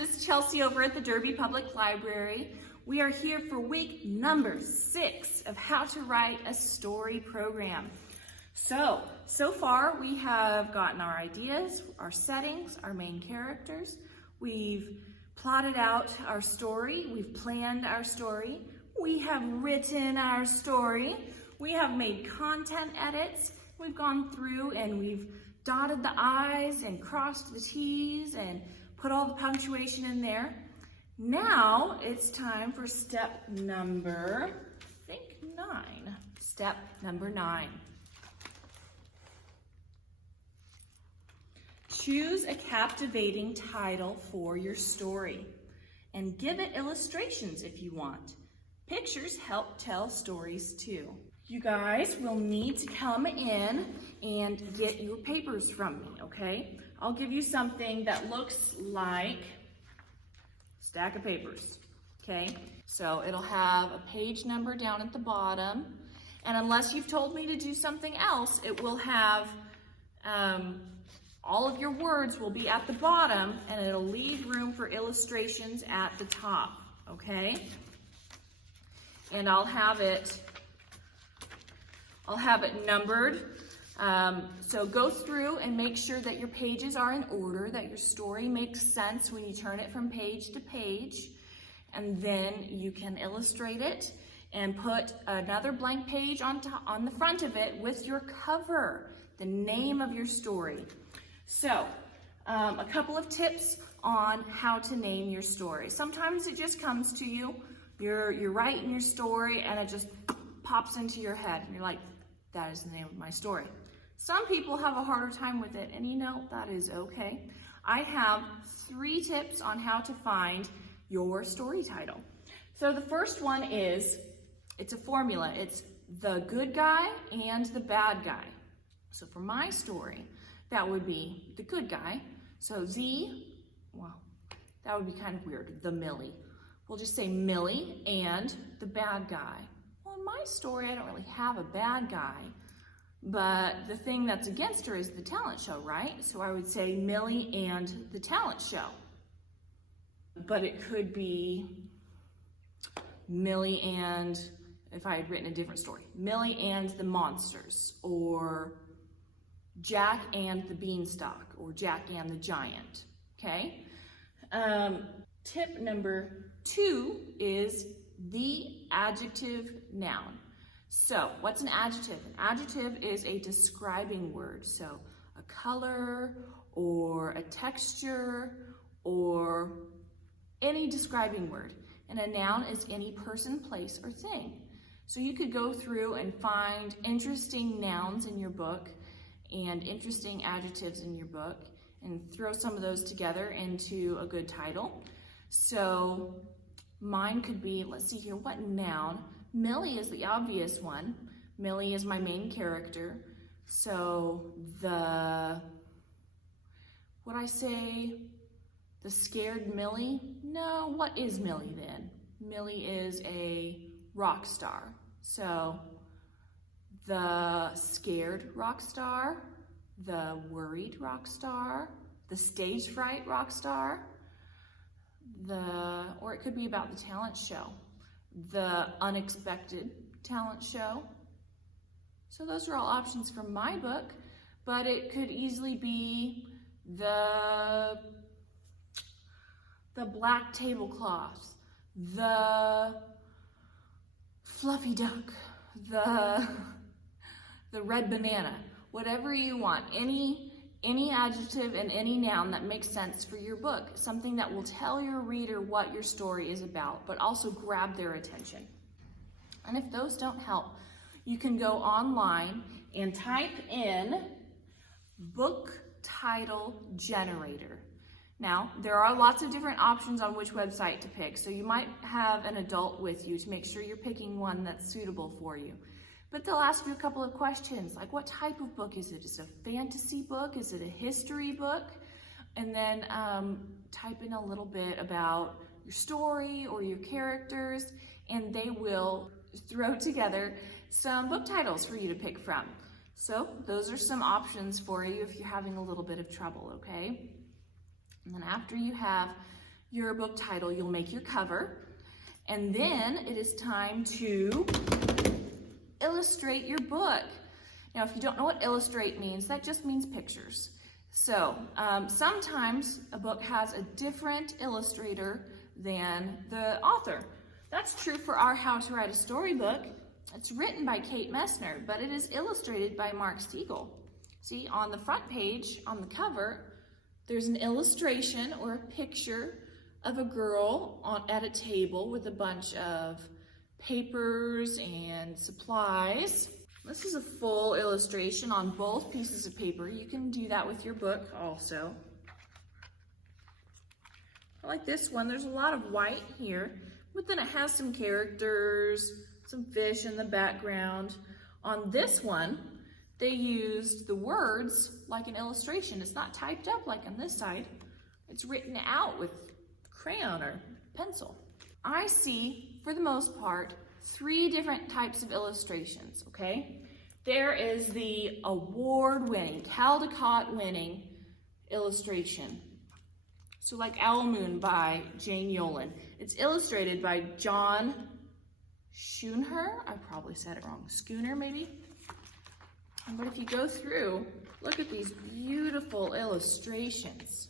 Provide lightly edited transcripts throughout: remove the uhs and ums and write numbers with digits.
it's Chelsea over at the Derby Public Library. We are here for week number 6 of How to Write a Story program. So far we have gotten our ideas, our settings, our main characters. We've plotted out our story. We've planned our story. We have written our story. We have made content edits. We've gone through and we've dotted the I's and crossed the T's and put all the punctuation in there. Now it's time for step number, I think 9. Step number 9. Choose a captivating title for your story and give it illustrations if you want. Pictures help tell stories too. You guys will need to come in and get your papers from me, okay? I'll give you something that looks like a stack of papers, okay? So it'll have a page number down at the bottom, and unless you've told me to do something else, it will have all of your words will be at the bottom, and it'll leave room for illustrations at the top, okay? And I'll have it numbered. So go through and make sure that your pages are in order, that your story makes sense when you turn it from page to page, and then you can illustrate it and put another blank page on the front of it with your cover, the name of your story. So a couple of tips on how to name your story. Sometimes it just comes to you, you're writing your story and it just pops into your head and you're like, that is the name of my story. Some people have a harder time with it, and you know, that is okay. I have 3 tips on how to find your story title. So the first one is, it's a formula. It's the good guy and the bad guy. So for my story, that would be the good guy. So that would be kind of weird, the Millie. We'll just say Millie and the bad guy. Well, in my story, I don't really have a bad guy. But the thing that's against her is the talent show, right? So I would say Millie and the talent show. But it could be Millie and, if I had written a different story, Millie and the monsters, or Jack and the beanstalk, or Jack and the giant, okay? Tip number 2 is the adjective noun. So, what's an adjective? An adjective is a describing word. So, a color or a texture or any describing word. And a noun is any person, place, or thing. So, you could go through and find interesting nouns in your book and interesting adjectives in your book and throw some of those together into a good title. So, mine could be, let's see here, what noun? Millie is the obvious one. Millie is my main character. So would I say the scared Millie? No, what is Millie then? Millie is a rock star. So the scared rock star, the worried rock star, the stage fright rock star, or it could be about the talent show. The unexpected talent show. So those are all options from my book, but it could easily be the black tablecloth, the fluffy duck, the red banana, whatever you want. Any adjective and any noun that makes sense for your book, something that will tell your reader what your story is about, but also grab their attention. And if those don't help, you can go online and type in book title generator. Now, there are lots of different options on which website to pick, so you might have an adult with you to make sure you're picking one that's suitable for you. But they'll ask you a couple of questions, like what type of book is it? Is it a fantasy book? Is it a history book? And then type in a little bit about your story or your characters, and they will throw together some book titles for you to pick from. So those are some options for you if you're having a little bit of trouble, okay? And then after you have your book title, you'll make your cover, and then it is time to illustrate your book. Now, if you don't know what illustrate means, that just means pictures. So sometimes a book has a different illustrator than the author. That's true for our How to Write a Storybook. It's written by Kate Messner, but it is illustrated by Mark Siegel. See, on the front page, on the cover, there's an illustration or a picture of a girl at a table with a bunch of papers and supplies. This is a full illustration on both pieces of paper. You can do that with your book also. I like this one. There's a lot of white here, but then it has some characters, some fish in the background. On this one, they used the words like an illustration. It's not typed up like on this side. It's written out with crayon or pencil. I see, for the most part, 3 different types of illustrations, okay? There is the award-winning, Caldecott-winning illustration. So like Owl Moon by Jane Yolen. It's illustrated by John Schooner. I probably said it wrong. Schooner, maybe? But if you go through, look at these beautiful illustrations.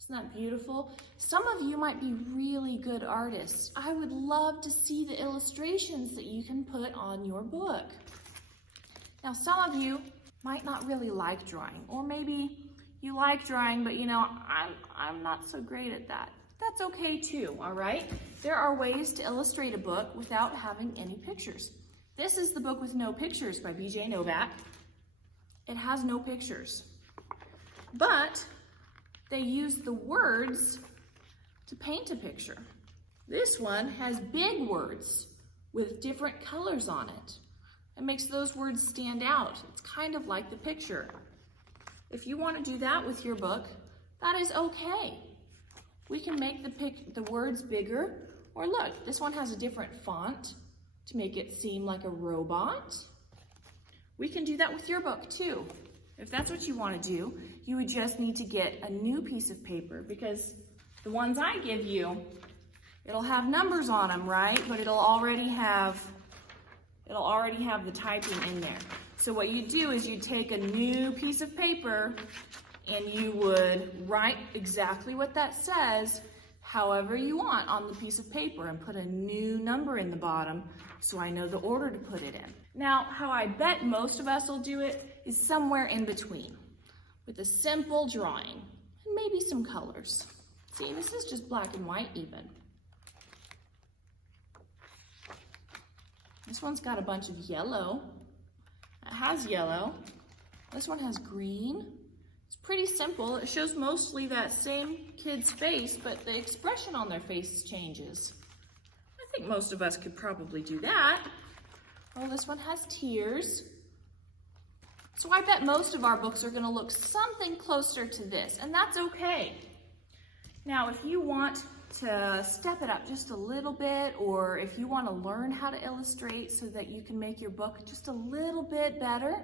Isn't that beautiful? Some of you might be really good artists. I would love to see the illustrations that you can put on your book. Now, some of you might not really like drawing, or maybe you like drawing, but you know, I'm not so great at that. That's okay too, all right? There are ways to illustrate a book without having any pictures. This is the book with no pictures by B.J. Novak. It has no pictures, but they use the words to paint a picture. This one has big words with different colors on it. It makes those words stand out. It's kind of like the picture. If you want to do that with your book, that is okay. We can make the words bigger, or look, this one has a different font to make it seem like a robot. We can do that with your book too. If that's what you want to do, you would just need to get a new piece of paper, because the ones I give you, it'll have numbers on them, right? But it'll already have the typing in there. So what you do is you take a new piece of paper and you would write exactly what that says, however you want on the piece of paper, and put a new number in the bottom so I know the order to put it in. Now, how I bet most of us will do it is somewhere in between, with a simple drawing and maybe some colors. See, this is just black and white even. This one's got a bunch of yellow. It has yellow. This one has green. It's pretty simple. It shows mostly that same kid's face, but the expression on their face changes. I think most of us could probably do that. Oh, this one has tears. So I bet most of our books are going to look something closer to this, and that's okay. Now, if you want to step it up just a little bit, or if you want to learn how to illustrate so that you can make your book just a little bit better,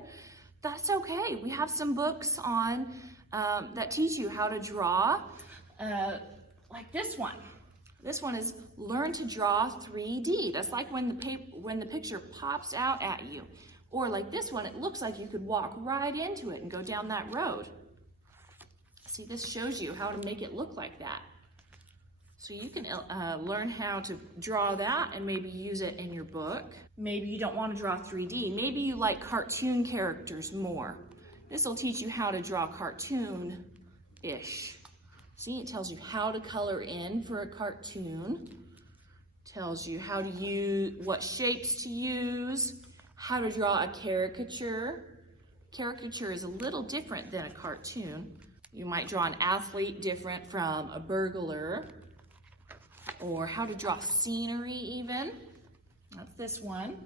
that's okay. We have some books on that teach you how to draw, like this one. This one is Learn to Draw 3D. That's like when the picture pops out at you. Or like this one, it looks like you could walk right into it and go down that road. See, this shows you how to make it look like that. So you can learn how to draw that and maybe use it in your book. Maybe you don't want to draw 3D. Maybe you like cartoon characters more. This will teach you how to draw cartoon-ish. See, it tells you how to color in for a cartoon. Tells you how to use, what shapes to use, how to draw a caricature. Caricature is a little different than a cartoon. You might draw an athlete different from a burglar, or how to draw scenery even. That's this one.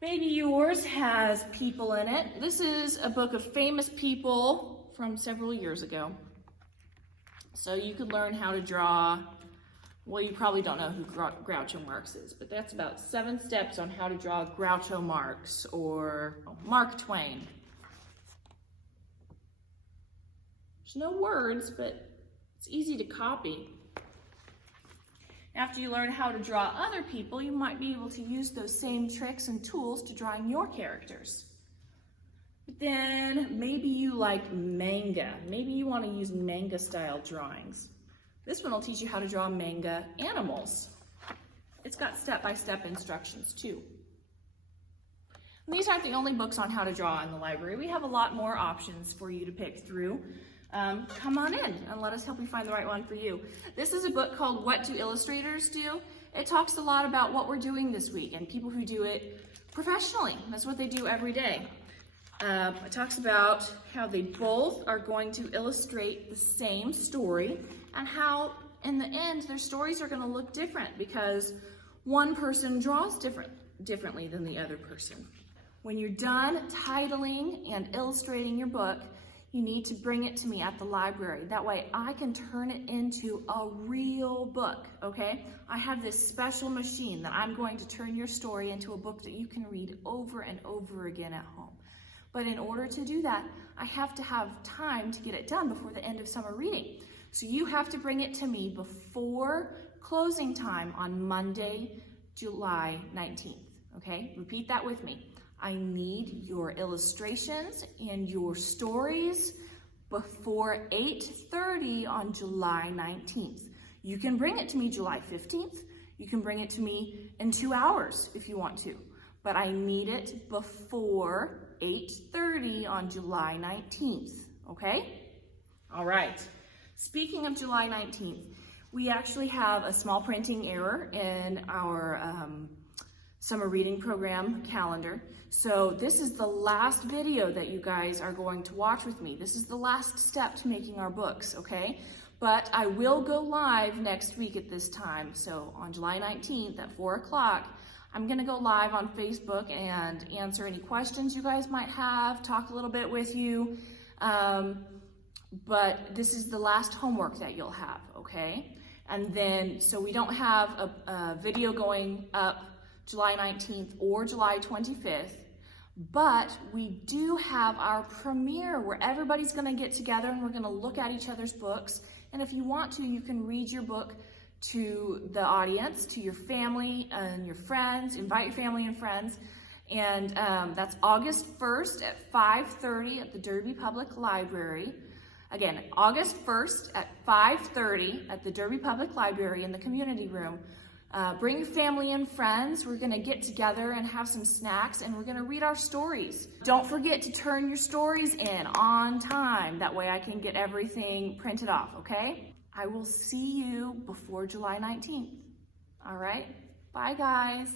Maybe yours has people in it. This is a book of famous people from several years ago. So you could learn how to draw, well, you probably don't know who Groucho Marx is, but that's about 7 steps on how to draw Groucho Marx or Mark Twain. There's no words, but It's easy to copy. After you learn how to draw other people, you might be able to use those same tricks and tools to drawing your characters. But then maybe you like manga. Maybe you want to use manga style drawings. This one will teach you how to draw manga animals. It's got step-by-step instructions too. And these aren't the only books on how to draw in the library. We have a lot more options for you to pick through. Come on in and let us help you find the right one for you. This is a book called What Do Illustrators Do? It talks a lot about what we're doing this week and people who do it professionally. That's what they do every day. It talks about how they both are going to illustrate the same story and how in the end their stories are going to look different because one person draws differently than the other person. When you're done titling and illustrating your book, you need to bring it to me at the library. That way I can turn it into a real book, okay? I have this special machine that I'm going to turn your story into a book that you can read over and over again at home. But in order to do that, I have to have time to get it done before the end of summer reading. So you have to bring it to me before closing time on Monday, July 19th, okay? Repeat that with me. I need your illustrations and your stories before 8:30 on July 19th. You can bring it to me July 15th. You can bring it to me in 2 hours if you want to, but I need it before 8:30 on July 19th, okay? All right. Speaking of July 19th, we actually have a small printing error in our summer reading program calendar. So this is the last video that you guys are going to watch with me. This is the last step to making our books, okay? But I will go live next week at this time. So on July 19th at 4 o'clock, I'm gonna go live on Facebook and answer any questions you guys might have, talk a little bit with you. But this is the last homework that you'll have, okay? And then, so we don't have a video going up July 19th or July 25th, but we do have our premiere where everybody's gonna get together and we're gonna look at each other's books. And if you want to, you can read your book to the audience, to your family and your friends, invite your family and friends. And that's August 1st at 5:30 at the Derby Public Library. Again, August 1st at 5:30 at the Derby Public Library in the community room. Bring your family and friends. We're gonna get together and have some snacks and we're gonna read our stories. Don't forget to turn your stories in on time. That way I can get everything printed off, okay? I will see you before July 19th. All right? Bye, guys.